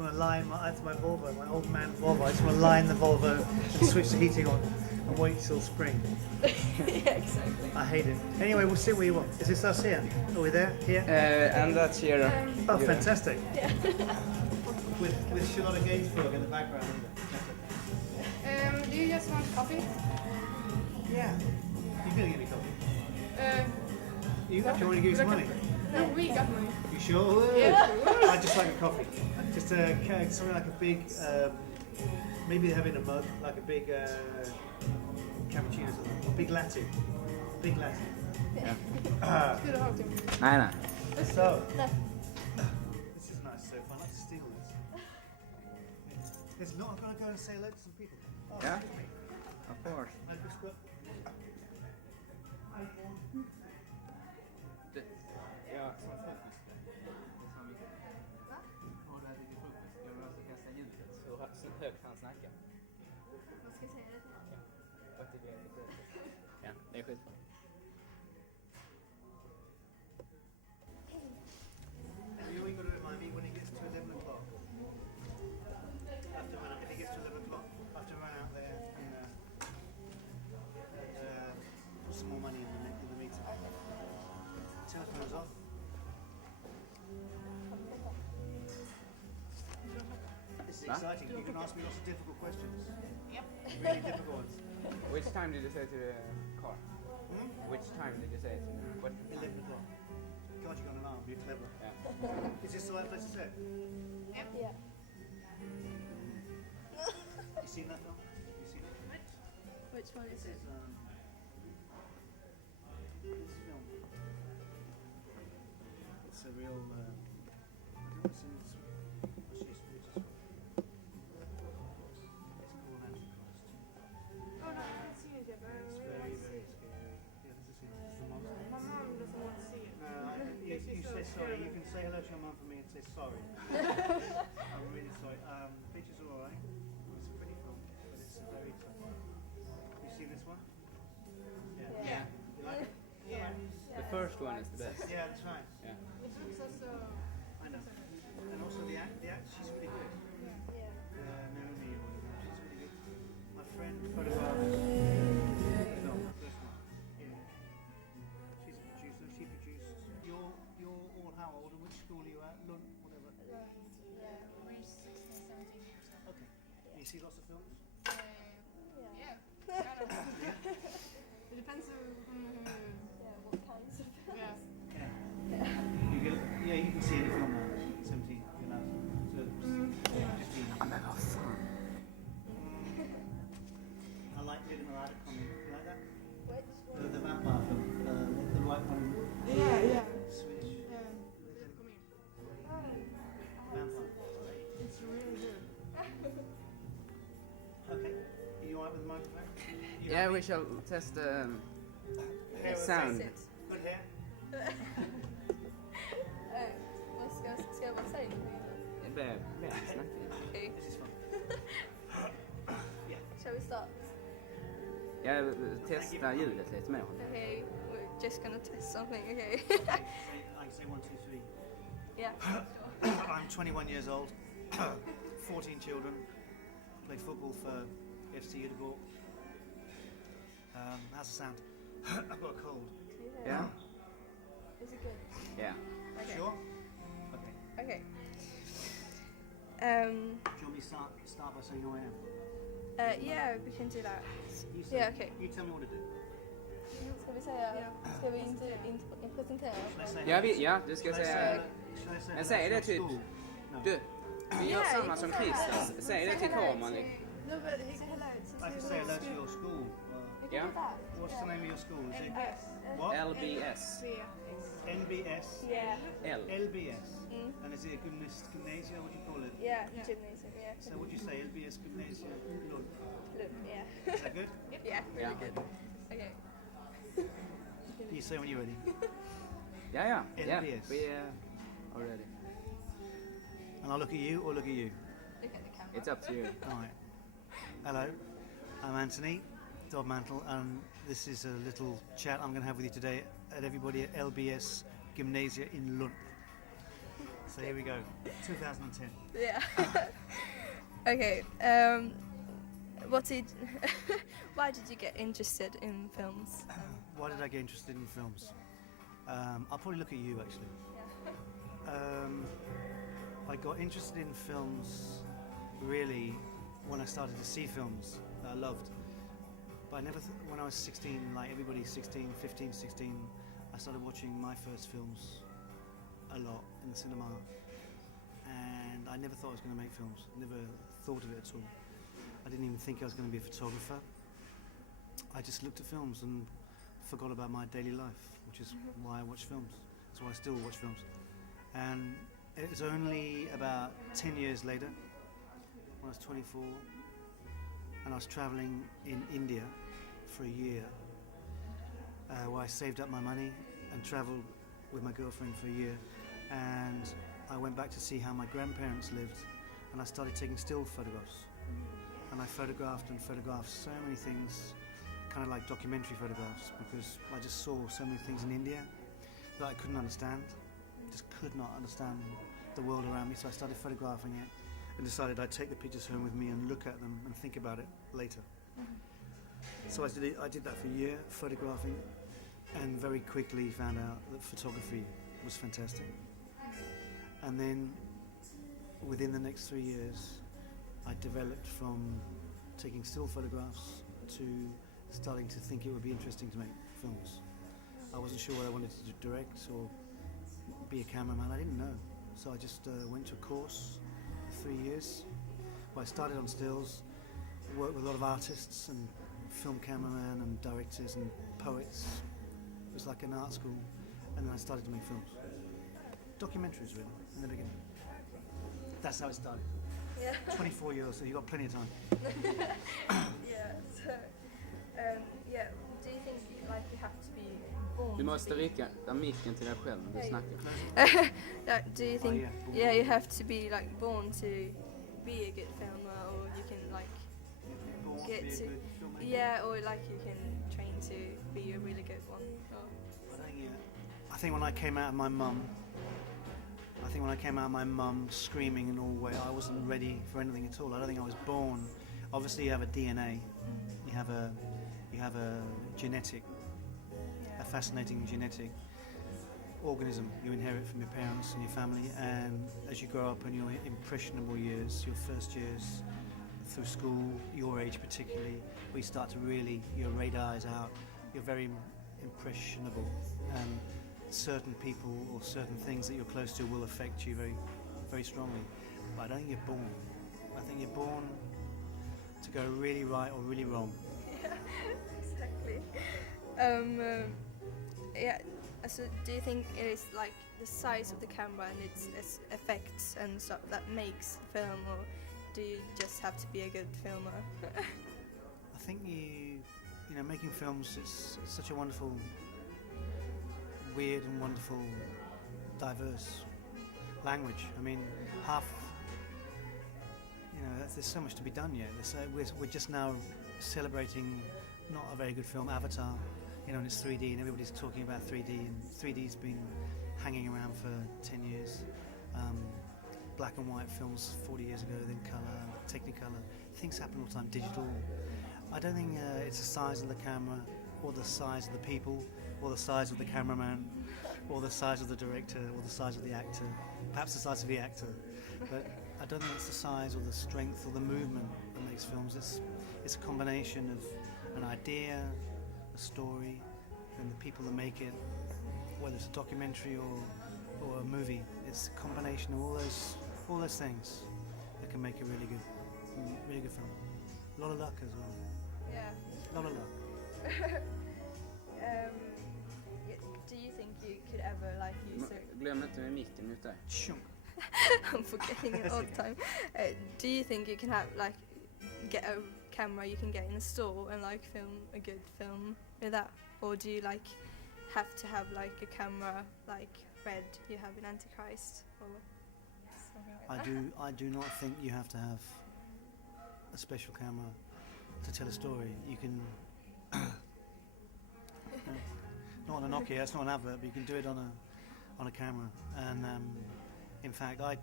want to line that's my Volvo, my old man Volvo. I just want to line the Volvo and switch the heating on and wait till spring. Yeah, exactly. I hate it. Anyway, we'll sit where you want. Is this us here? Are we there? Here? And that's here. Oh, fantastic. Yeah. With Charlotte Gainsbourg in the background. Do you just want coffee? Yeah. You're going to give me coffee. You What? want to give me some money? No, we got money. You sure? Yeah. I'd just like a coffee. Just something like a big, maybe they have it in a mug, like a big cappuccino or something. A big latte. Big latte. Ja. Skulle du ha till? Nej, nej. So, this is nice so far. I'd like to steal this. It's not, I'm going to go and say hello to some people. Oh, Yeah. excuse me. Of course. I just got... Ja, som fokus. Och där ligger fokus. Jag vill alltså kasta ljudet så högt han snackar. Vad ska jag säga det till? Ja, det är skitbra. You ain't got to remind me when it gets to 11 o'clock. If it gets to 11 o'clock, I have to run out there and put some more money in the meter. Telephone's off. This is exciting. You can ask me lots of difficult questions. Yep. Really difficult ones. Which time did you say to the car? Which time did you say to the what? 11 o'clock. God, you got an arm. You're clever. Yeah. Is this the right place to sit? Yep. Yeah. You seen that film? You seen it? Which one is This it? is this film. It's a real. I don't know. It's what's this? It's called Antichrist. Oh no, I haven't seen it yet, but I It's really very, want to see very it. scary. Yeah, this is it. This is the monster. My mom doesn't want to see it. No, you say sorry. You can say hello to your mum for me and say sorry. I'm really sorry. Pictures are alright. It's a pretty film, but it's very tough. You seen this one? Yeah. Yeah. You like it? Yeah. The first one is the best. Yeah, that's right. Yeah. It looks also... I know. And also the act, she's really good. Yeah. Naomi, she's really good. My friend photographed the film, first one. She's a producer. She produced. You're all how old and which school are you at? Lund, whatever. Yeah, we're 16, 17 years old. Okay. You see lots of films? Yeah. I don't know. It depends on Yeah, what kinds of films? Yeah. You can see any film now. 17, you know. So, 15. Men vad fan. I like Little Malada coming. You like that? Which one? The vampire film. The white one. Yeah. Swedish. Yeah. Kom in. Vampire. It's really good. Okay. Are you alright with the microphone? You Yeah, happy? we shall test the Hair sound. okay? Good hair? Ska jag bara säga någonting? Snackar. Okej. This is fun. Shall we start? Jag testar ljudet lite mer. Okay, we're just gonna test something, okay? I can say 1, 2, 3. Yeah. I'm 21 years old, 14 children, played football for FC Göteborg. How's the sound? I've got a cold. Yeah? Is it good? Yeah. Okay. Sure? Okay. Okay. Do you want me to start by saying who I am? Yeah, we can do that. You say, Yeah, okay. You tell me what to do. Ska vi säga, ska vi inte presentera oss? Should I say Ja, du ska säga... Should I say Men säg det hello to typ... your school? No. Du, vi gör Ja, samma vi som kan säga Christer. det. Säg det till kameran. No, but he Say hello to I can say hello to your school. Yeah. What's the name of your school? Is it LBS. what? LBS. NBS? Yeah. L. LBS. And is it a gymnasia? What do you call it? Yeah, gymnasium, yeah. So what do you say? LBS gymnasia? Lund. Look, yeah. Is that good? Yeah, really Yeah. good. Okay. You say when you're ready. Ja. LBS. We are ready. And I'll look at you or look at you. Look at the camera. It's up to you. Alright. Hello, I'm Anthony Dobmantle, and this is a little chat I'm going to have with you today at everybody at LBS Gymnasia in Lund. So So here we go. 2010. Yeah. Okay. What did? Why did you get interested in films? Why did I get interested in films? I'll probably look at you actually. I got interested in films really when I started to see films that I loved. But I never, when I was 16, like everybody 16, 15, 16, I started watching my first films a lot in the cinema. And I never thought I was going to make films, never thought of it at all. I didn't even think I was going to be a photographer. I just looked at films and forgot about my daily life, which is why I watch films. That's why I still watch films. And it was only about 10 years later, when I was 24, and I was traveling in India for a year, where I saved up my money and traveled with my girlfriend for a year. And I went back to see how my grandparents lived, and I started taking still photographs. And I photographed so many things, kind of like documentary photographs, because I just saw so many things in India that I couldn't understand. Just could not understand the world around me, so I started photographing it and decided I'd take the pictures home with me and look at them and think about it later. So I did that for a year, photographing, and very quickly found out that photography was fantastic. And then within the next 3 years, I developed from taking still photographs to starting to think it would be interesting to make films. I wasn't sure what I wanted to direct or be a cameraman. I didn't know. So I just went to a course for 3 years where I started on stills, worked with a lot of artists and film cameramen and directors and poets. It was like an art school, and then I started to make films. Documentaries, really, in the beginning. That's how it started. Yeah. 24 years, so you've got plenty of time. Yeah. So, yeah. Do you think like you have to be born? Du måste rikta micken till dig själv när du Hey. snackar. Do you think? born. Yeah, you have to be like born to be a good filmer, or you can like get to. Yeah, or like you can train to be a really good one. Or, I think when I came out of my mum screaming in all way, I wasn't ready for anything at all. I don't think I was born. Obviously, you have a DNA. You have a genetic, a fascinating genetic organism you inherit from your parents and your family. And as you grow up in your impressionable years, your first years through school, your age particularly, where you start to really, your radar is out. You're very impressionable, and certain people or certain things that you're close to will affect you very, very strongly. But I don't think you're born. I think you're born to go really right or really wrong. yeah, exactly. Yeah. So, do you think it is like the size of the camera and its effects and stuff that makes film, or do you just have to be a good filmer? I think you know, making films, it's such a wonderful, weird and wonderful, diverse language. I mean, there's so much to be done yet. We're just now celebrating not a very good film, Avatar, and it's 3D, and everybody's talking about 3D, and 3D's been hanging around for 10 years. Black and white films 40 years ago, then colour, Technicolor. Things happen all the time, digital. I don't think it's the size of the camera, or the size of the people, or the size of the cameraman, or the size of the director, or the size of the actor. Perhaps the size of the actor, but I don't think it's the size or the strength or the movement that makes films. It's a combination of an idea, a story, and the people that make it, whether it's a documentary or a movie. It's a combination of all those things that can make a really good film. A lot of luck as well. Yeah. A lot of luck. Do you think you could ever like use it? Glöm inte med micken ut där. Tjong. I'm forgetting it all the time. Do you think you can have like get a camera you can get in a store and like film a good film with that, or do you like have to have like a camera like Red you have in Antichrist or something like that? I do not think you have to have a special camera to tell a story. You can not on a Nokia, it's not an advert, but you can do it on a camera, and In fact, I